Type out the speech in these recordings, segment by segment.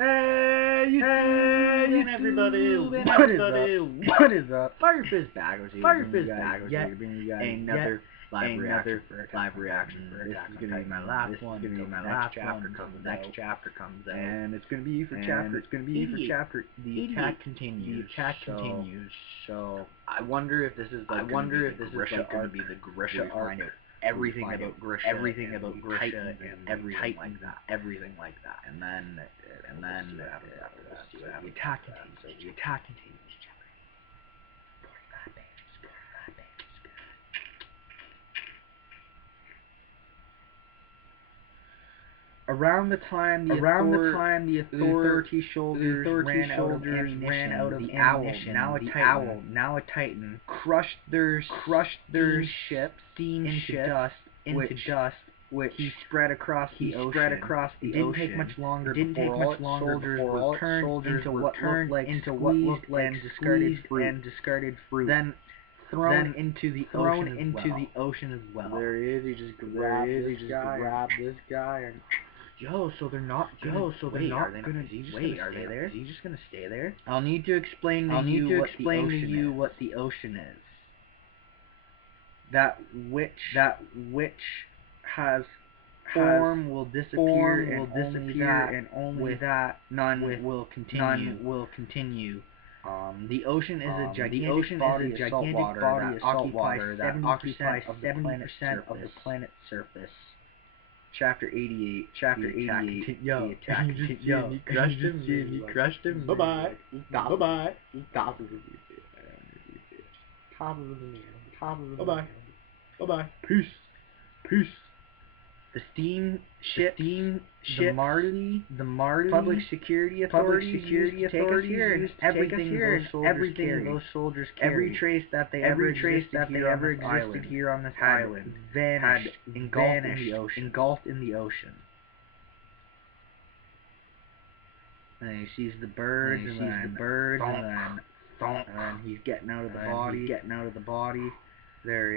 YouTube, everybody, what is up? Fire Fizz Baggers here. Bringing you guys Another live reaction for This Attack is on gonna be my Titan. last This one. is gonna be my until last chapter one. comes Next out. chapter comes out, And it's gonna be for And chapter. It's gonna be for 88. chapter. The attack 88. continues. The attack so, continues. So I wonder if this is like going to be the Grisha where we arc. find out Everything find about out Grisha, everything and about the Grisha Titan, and everything Titan, like that, and then after that, so the attack continues. So the attack continues. Around the time the authority soldiers ran out of ammunition, now a Titan crushed their steam ships into dust, which he spread across the ocean. It didn't take much longer before soldiers turned into what looked like squeezed and discarded fruit, then thrown into the ocean as well. There he is. He just grabbed this guy and. So they're not gonna Are they there? Is he just gonna stay there? I'll need to explain to you what the ocean is. That which has form will disappear, and only that none will continue. The ocean is a gigantic body of salt water that occupies 70% of the planet's surface. Chapter 88. Yo, he crushed him. Bye-bye. Bye-bye. Bye-bye. Peace. The steam ship, the Marley, public security authorities used to take us here, everything those soldiers carried, every trace that they ever existed here on this island, vanished, engulfed in the ocean. And he sees the birds, and then he's getting out of the body. There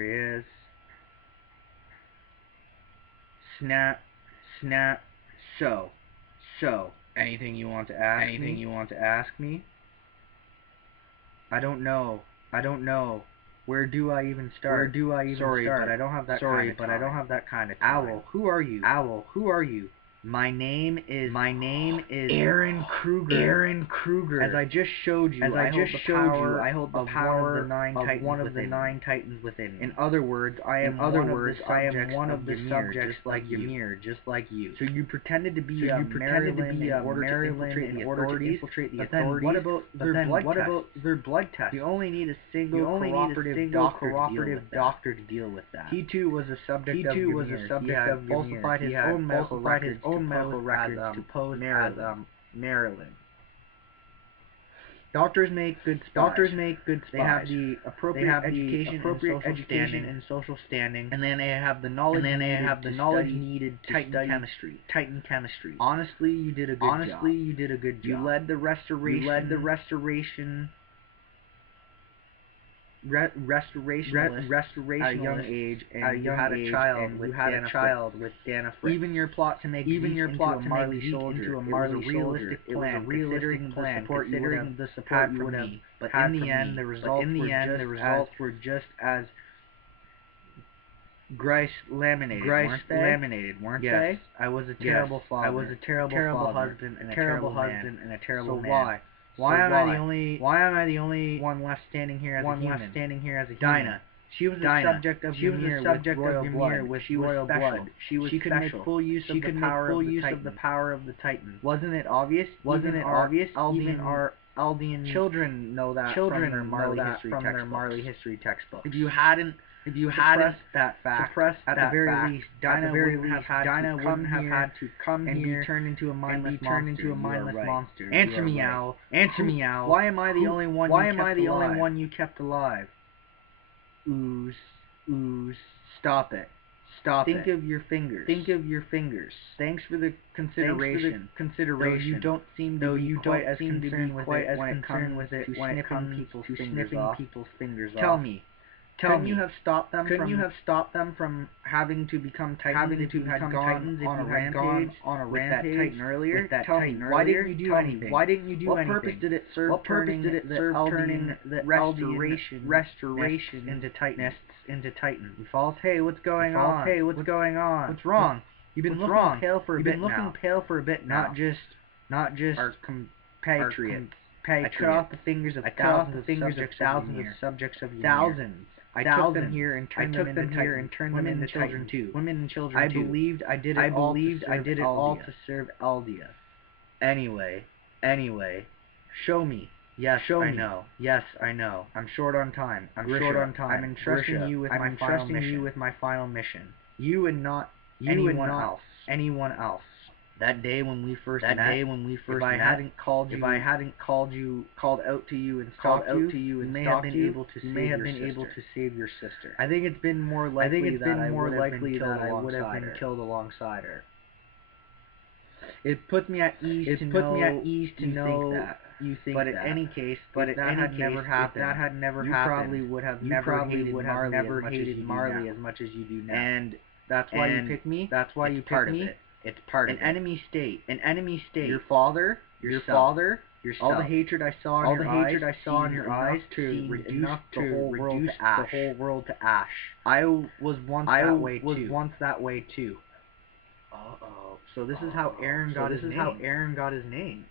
he is. Snap. So, anything you want to ask me? I don't know. Where do I even start? Sorry, but I don't have that kind of time. Owl, who are you? My name is Eren Kruger. As I just showed you, I hold the power of one of the nine titans within me. In other words, I am one of the subjects like Ymir, just like you. So you pretended to be Maryland in order to infiltrate the authorities. But then what about their blood test? You only need a single cooperative doctor to deal with that. He too was a subject of Ymir. He had falsified his own medical records to pose as Maryland. Doctors make good spies. They have the appropriate education and social standing, and then they have the knowledge needed to study Titan chemistry. Honestly, you did a good job. You led the restoration at a young age, and you had a child with Dana Fritz. Even your plot to make Zeke into a Marley soldier, it was a realistic plan, considering the support you would have. But in the end, the results were just as Grice laminated, weren't they? I was a terrible father. I was a terrible husband and a terrible man. Why am I the only one left standing here as a human? Dinah. She was the subject of Ymir with royal blood. She could make full use of the power of the Titan. Wasn't it obvious? Even our Aldean children know that from their Marley history textbook. If you hadn't suppressed that fact, at the very least, Dinah wouldn't have had to come here and be turned into a mindless monster. Answer me, Owl. Why am I the only one you kept alive? Ooze. Stop it. Think of your fingers. Thanks for the consideration. Though you don't seem to be quite as concerned with it when it comes to snipping people's fingers off. Tell me, Couldn't you have stopped them from having to become titans if you had gone on a rampage with that titan earlier? Tell me, why didn't you do anything? Why didn't you do anything? What purpose did it serve turning the restoration into titans? You false. Hey, what's going on? Hey, what's going on? What's wrong? You've been looking pale for a bit now. Not just our compatriots. I cut off the fingers of thousands of subjects of Ymir. I took them here and turned them into children too. Women and children too. I believed I did it all to serve Eldia. Anyway, show me. Yes, I know. Yes, I know. I'm short on time. I'm entrusting you with my final mission. You and not anyone else. That day when we first met, if I hadn't called out to you and stalked you, you may have been able to save your sister. I think it's been more likely that I would have been killed alongside her. It puts me at ease to know you think that. But in any case, if that had never happened, you probably would have never hated Marley as much as you do now. And that's why you pick me. That's why you pick me. It's part of an enemy state. Your father, yourself. All the hatred I saw in your eyes to reduce the whole world to ash. I was once that way too. Uh-oh. So this is how Eren got his name.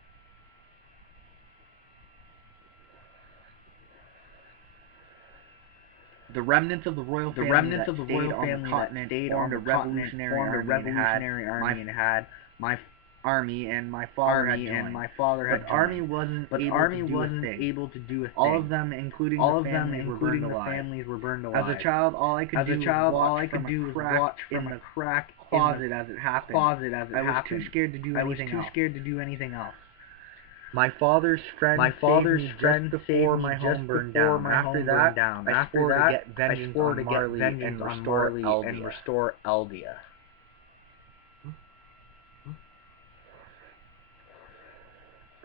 The remnants of the royal family that stayed on the continent formed a revolutionary army and had my army and my father had joined. But the army wasn't able to do a thing. All of them, including the families, were burned alive. As a child, all I could do was watch from a crack closet as it happened. I was too scared to do anything else. My father's friend saved me before my home burned down. After that, I swore to get vengeance on Marley and restore Eldia.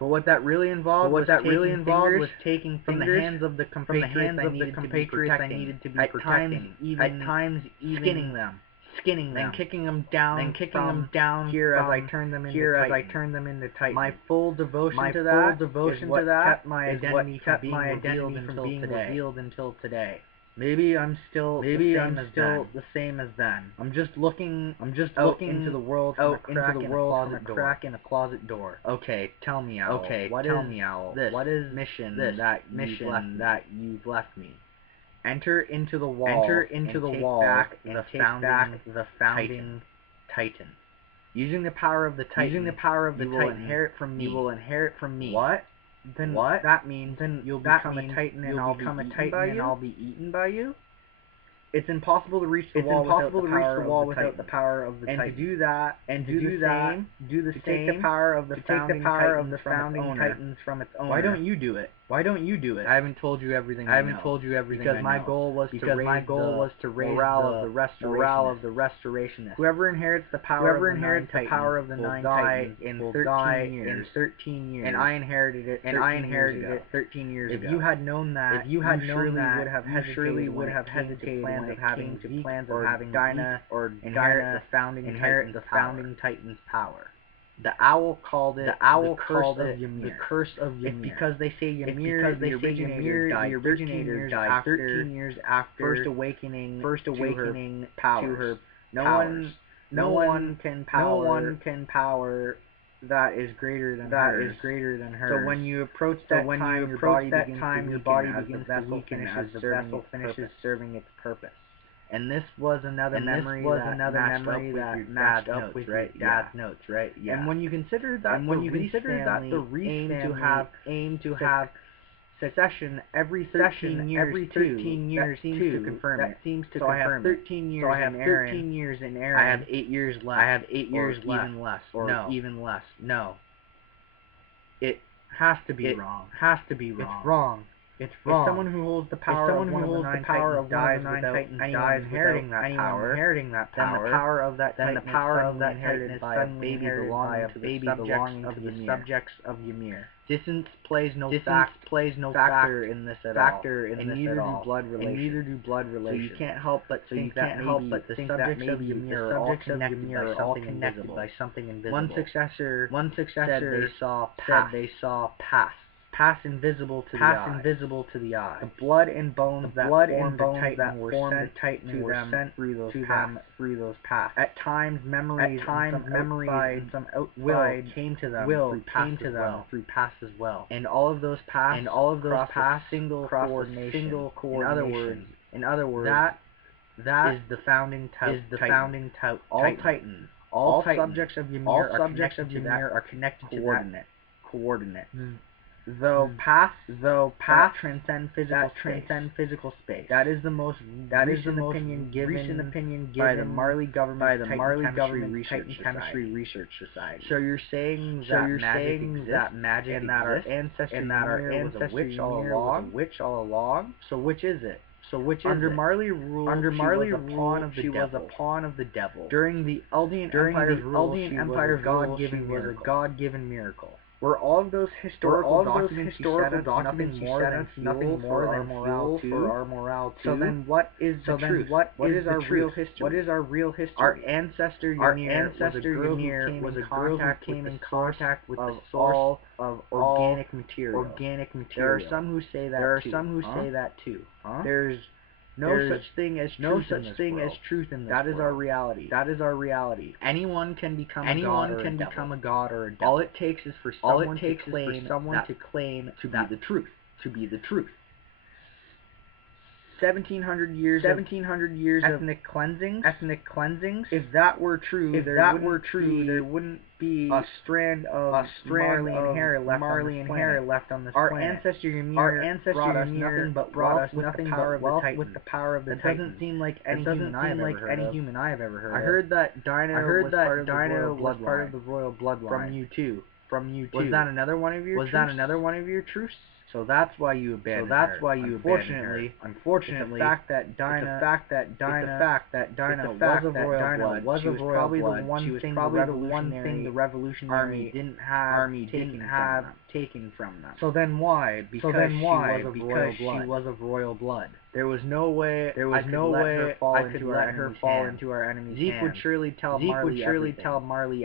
But what that really involved was taking from the hands of the compatriots I needed to be protecting. At times even skinning them, then kicking them down here as I turned them into titans. My full devotion to that is what kept my identity from being revealed until today. Maybe I'm still the same as then. I'm just looking into the world from a crack in a closet door. Okay, tell me, Owl. What is mission that you've left me? Enter into the wall and take back the founding Titan. Using the power of the Titan, you will inherit from me. What? Then what? That means you'll become a Titan and I'll be eaten by you? It's impossible to reach the wall without the power of the Titan. And to do that, to take the power of the founding Titans from its owner. Why don't you do it? I haven't told you everything because my goal was to raise the morale of the restorationists. Whoever inherits the power of the nine Titans will die in 13 years. And I inherited it 13 years ago. If you had known that, you surely would have hesitated plans of having Dinah inherit the founding Titan's power. The owl called it the curse of Ymir. It's because they say Ymir, the originator died 13 years after first awakening to her powers. No one can power that is greater than her. So when you approach that time, your body begins to weaken as the vessel finishes serving its purpose. And this was another memory that matched up with your dad's notes, right? Yeah. And when you consider that the Reese aim to have succession every 13 years seems to confirm it. So I have 13 years in Eren. I have 8 years left. Even less. No. It has to be wrong. It's wrong. It's If wrong. someone who holds the power of one of the nine Titans dies inheriting that power, then the power of that Titan is suddenly inherited by a baby belonging to the subjects of Ymir. Distance plays no factor in this at all, and neither do blood relations. So you can't help but think that the subjects of Ymir are all connected by something invisible. One successor said they saw pass invisible to the eye. The blood and bones that formed the Titan were sent through those paths. At times, memories and some outside will came to them through paths as well. And all of those paths cross single coordination. In other words, that is the founding Titan. All subjects of Ymir are connected to that coordinate. Though paths transcend physical space. That is the most recent opinion given by the Marley government Titan Chemistry Research Society. So you're saying that magic exists, and that our ancestor was a witch all along? So which is it? Under Marley rule, she was a pawn of the devil. During the Eldian Empire's rule, she was a God-given miracle. Were all of those historical documents nothing more than fuel for our morale too? So then what is the truth? What is our real history? Our ancestor Ymir was a girl who came in contact with the source of organic material. There are some who say that too. There's no such thing as truth in this world. That is our reality. Anyone can become a god or a devil. All it takes is for someone to claim to be the truth. 1700 years of ethnic cleansings. If that were true, there wouldn't be a strand of Marleyan hair left on this planet. Our ancestor Ymir brought us nothing but wealth with the power of the Titan. That doesn't seem like any human I have ever heard of. I heard that Dinah was part of the royal bloodline. From you too. Was that another one of your truths? So that's why you abandoned her. Unfortunately, the fact that Dinah was of royal blood, she was probably the one thing the revolutionary army didn't have taken from them. So then why? Because she was of royal blood. There was no way I could let her fall into our enemy's hands. Zeke would surely tell Marley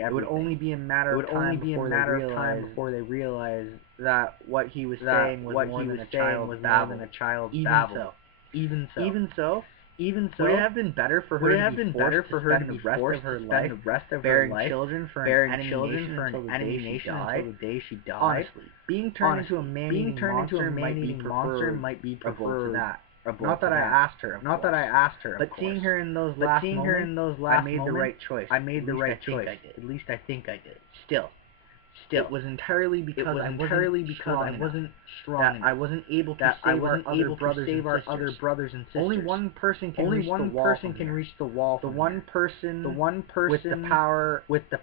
everything. It would only be a matter of time before they realized that what he was saying was more than a child's babble. Even so, would it have been better for her to be forced to spend the rest of her life bearing children for an enemy nation until the day she died? Honestly, being turned into a man-eating monster might be preferred to that. Not that I asked her, but seeing her in those last moments, I made the right choice. At least I think I did. Still, it was entirely because I wasn't strong enough. I wasn't able to save our other brothers and sisters. Only one person can reach the wall. The one person with the power of the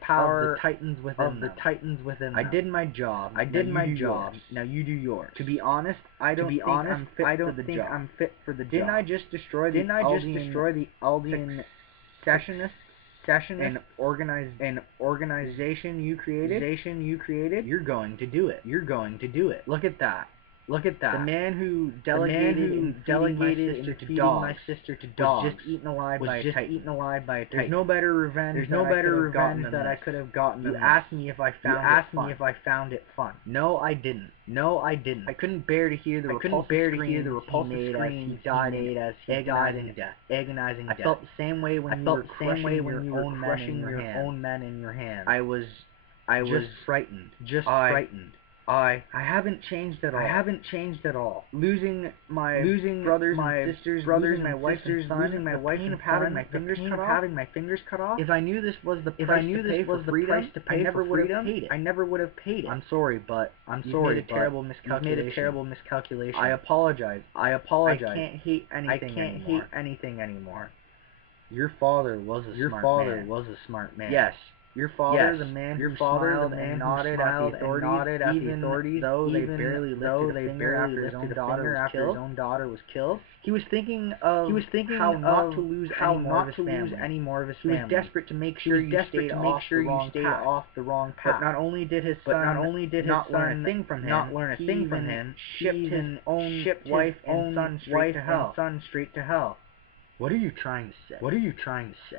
Titans within them. I did my job. Now you do yours. To be honest, I don't think I'm fit for the job. Didn't I just destroy the Eldian Sessionists and organization you created? You're going to do it. Look at that. The man who delegated my sister to dogs was just eaten alive by a Titan. There's no better revenge that I could have gotten. You asked me if I found it fun. No, I didn't. I couldn't bear to hear the repulsive screams he died as he died in death. Agonizing death. I felt the same way when you were crushing your own men in your hands. I was just frightened. I haven't changed at all. Losing my brothers and sisters, losing my wife and son, losing my wife and having my fingers cut off. If I knew this was the price to pay for freedom, I never would have paid it. I'm sorry, but you made a terrible miscalculation. I apologize. I can't hate anything anymore. Your father was a smart man. Your father, Yes, the man your who father, smiled the man and who nodded smiled at and the nodded at the authorities, authorities, though they even barely though lifted they a finger barely after his lifted own a daughter finger was after killed. his own daughter was killed. He was thinking of how not to lose any more of his family. He was desperate to make sure you stayed off the wrong path. But not only did his son not learn a thing from him, he shipped even his wife own and son straight to hell. What are you trying to say? What are you trying to say?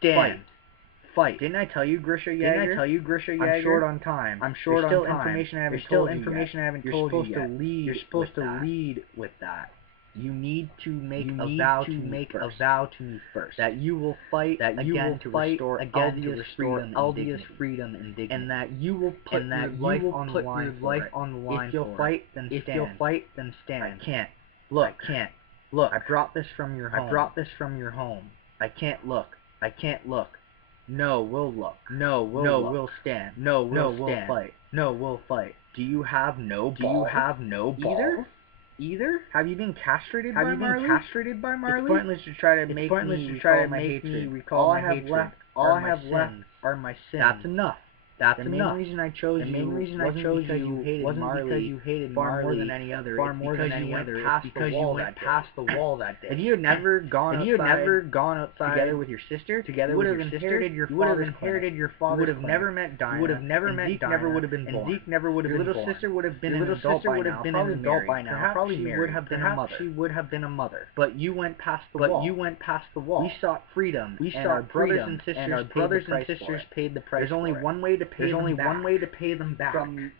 Stand. Fight. Didn't I tell you, Grisha Yeager? I'm short on time. I'm short There's on still time. information I haven't There's still told you information yet. I haven't You're told you supposed to yet. lead. You're supposed with to that. lead with that. You need to make You a need vow to to make me a first. vow to me first. That you will fight That you again will to fight restore again to Aldia's restore freedom and Aldia's dignity. freedom and dignity. And that you will put And that your you life will on the put line your for life it. on the line If you'll for fight, it. then If stand. you'll fight, then stand. I can't. Look, I can't. Look, I brought this from your home. I brought this from your home. I can't look. I can't look. No, we'll look. No, we'll No, look. we'll stand. No, we'll we'll stand. fight. No, we'll fight. Do you have no balls? Do you have no balls? Either? Have you been castrated Have by you been Marley? castrated by Marley? It's pointless to try to It's make pointless me to try recall to my make me hatred. recall All my I have hatred. left All are I my have left sins. are my sins. That's enough. That's the main enough. reason I chose The you main reason I wasn't chose because you you hated wasn't Marley because you hated far Marley more than any other. far It's more because than any you went other. past It's the because you wall went that day. past the wall that day. If you had never gone If you had outside never gone outside together with your sister, together you would with have your inherited sister, your you would have father's inherited clinic. your You father's would have clinic. never met Dinah. You would have never and met Zeke Dinah, never would have been and born. Zeke never would have Your been little born. sister would have been Your an little adult sister by would now, have been probably an adult married. by now, Perhaps probably she married. would have been a Perhaps mother. she would have been a mother. But you went past the But wall. you went past the wall. We sought freedom. We and sought our brothers freedom, and sisters and our paid brothers the and price for sisters it. paid the price There's only for it. one way to pay There's them only back. one way to pay them back. From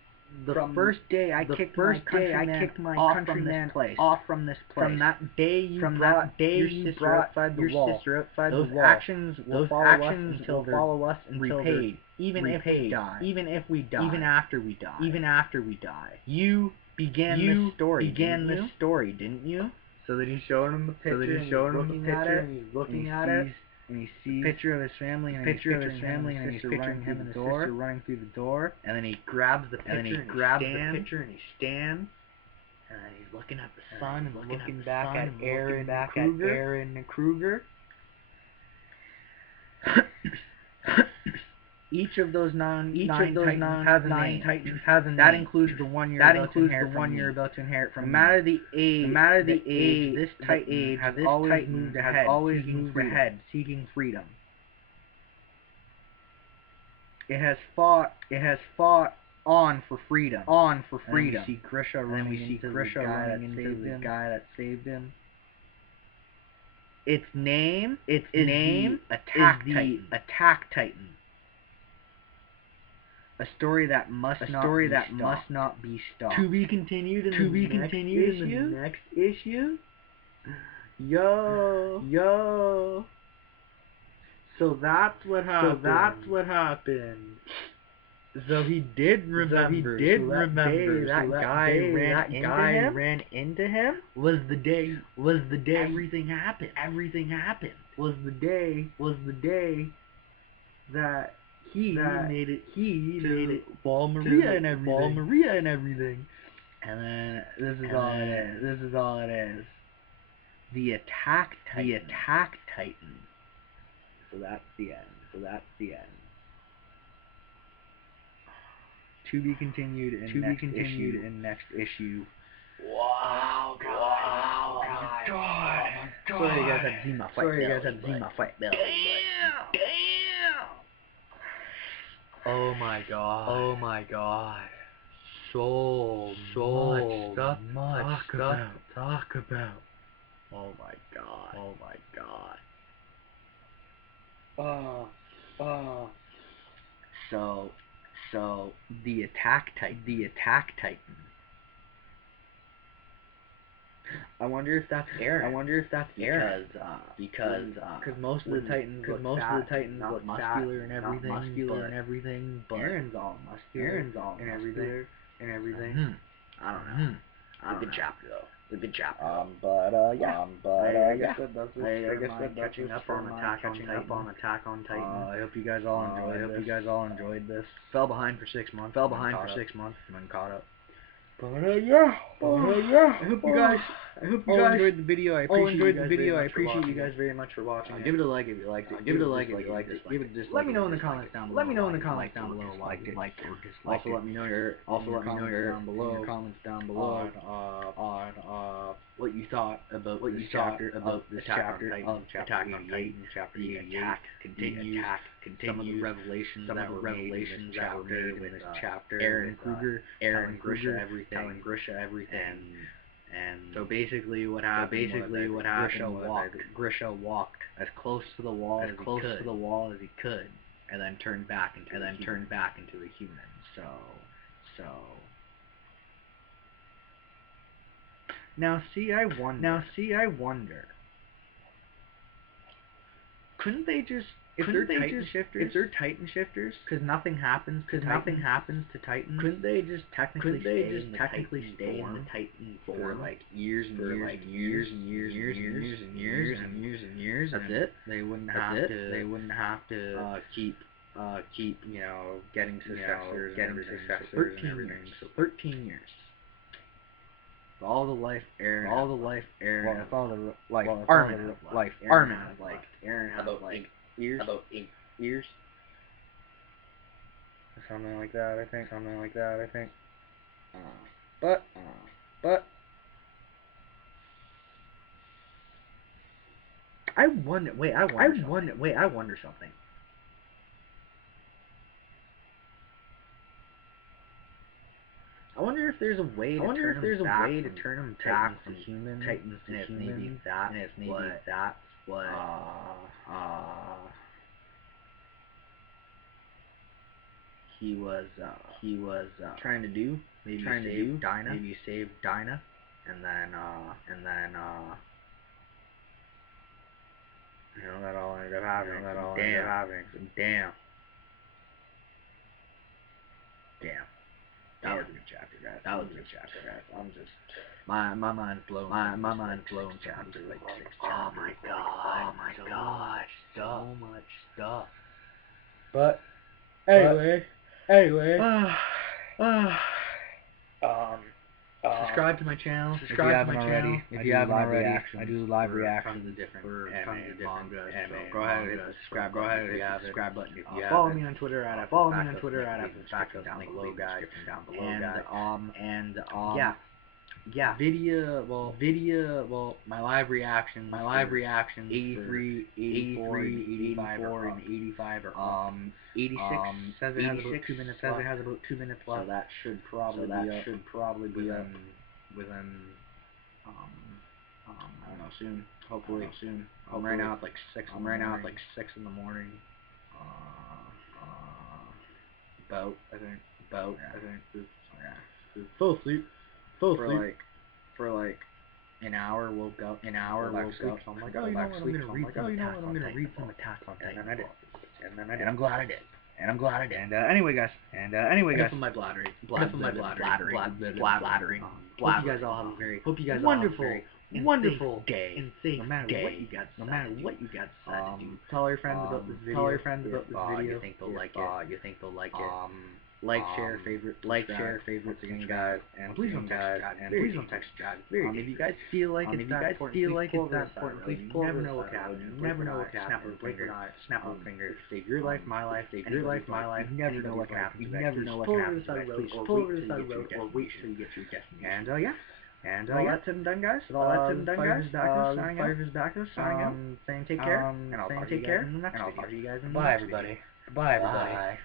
the From first day I the kicked first my day I countryman kicked my off countryman from this place. off from this place. From that day you From brought that day your you sister brought outside the your wall. sister outside Those the wall. actions will Those follow actions us until will they're follow us until they're repaid. Even if we repaid. die. Even if we die. Even after we die. Even after we die. You began this story. began didn't this you? story, didn't you? So that he's showing him the picture. So that he's and showing him looking the at picture, it, and he's looking and at he it, sees and he sees picture of his family, and picture of his picturing family, him and and he's his picturing sister him and his door. sister running through the door. And then he grabs the picture And then he and grabs he the stands. picture and he stands. And then he's looking at the And sun he's and looking back sun at and Aaron looking back Kruger. at Aaron Kruger. Each of those nine titans has a name. That includes the one you're about to inherit from No me. matter the age, this titan has always moved ahead, seeking freedom. It has fought on for freedom. And then we see Grisha running into the guy that saved him. Its name is the Attack Titan. A story that must not be stopped. To be continued in the next issue. Yo. So that's what happened. So he did remember. That guy ran into him. Was the day Everything happened. Was the day that he made it to Ball Maria and everything. And then this is all it is. The Attack Titan. So that's the end. To be continued in next issue. Wow, God. Sorry you guys had to see my fight belly. Damn. Oh my God. So much stuff to talk about. Oh my God. So the Attack Titan. I wonder if that's Aaron. Because most of the Titans look muscular and everything, but Aaron's all muscular and everything. I don't know. Good chapter though. A good chapter. I guess that's catching up on Attack on Titan. I hope you guys all enjoyed this. Fell behind for 6 months. And then caught up. Yeah. I hope you guys enjoyed the video. I appreciate you guys very much for watching. Give it a like if you liked it. Give it a like if you liked it. Give it a dislike. Let me know in the comments down below. Let me know in the comments down below why you liked it or disliked it. Also let me know your comments down below on what you thought about this chapter of Attack on Titan chapter 88. Continues some of the revelations that were made in this chapter. Eren Kruger telling Grisha everything. And so basically what happened was Grisha walked as close to the wall as he could, and then turned back into a human. So now see I wonder couldn't they just if they're Titan shifters, because nothing happens to Titans, couldn't they just technically stay in the Titan form like years and years? That's it. They wouldn't have to keep getting successors and everything. So 13 years. With all the life Eren, with all the life Armin had, Eren had about 8 years. Something like that, I think. But I wonder something. I wonder if there's a way to turn him back from human Titans to human, and if maybe that's what he was trying to do. Maybe save Dinah, and then that all ended up happening. Damn. That was a good chapter, guys. I'm just my mind's blown. Chapter like 6 chapters. Oh my gosh, so much stuff. But anyway. Subscribe to my channel. If you haven't already. I do live reactions from the different manga. Go ahead and subscribe. Subscribe button if you have. Follow me on Twitter at Factos down below, guys. My live reactions. 83, 84, and 85 are 86 says it has about 2 minutes left. So that should probably be within I don't know, soon. Hopefully soon. Right now it's like 6 in the morning. About I think. Full sleep. For like an hour. Woke up. So I'm like, oh, you know what? I'm gonna read some Attack on Titan. And I did. And I'm glad I did. And anyway, guys. Enough of my blathering. Hope you guys all have a very wonderful day. And safe no matter what you got decided to do. Tell all your friends about this video. You think they'll like it. Like, share, favorite, again, guys, and please don't text God. If you guys feel like it's that important, please pull over. You never know what can happen. Snap a finger. Save your life, my life. You never know what can happen. Please pull over the side of the road or wait till you get to your destination. And all that's said and done, guys. Five is back. Signing out. Saying take care. And I'll talk to you guys in the next video. Bye, everybody.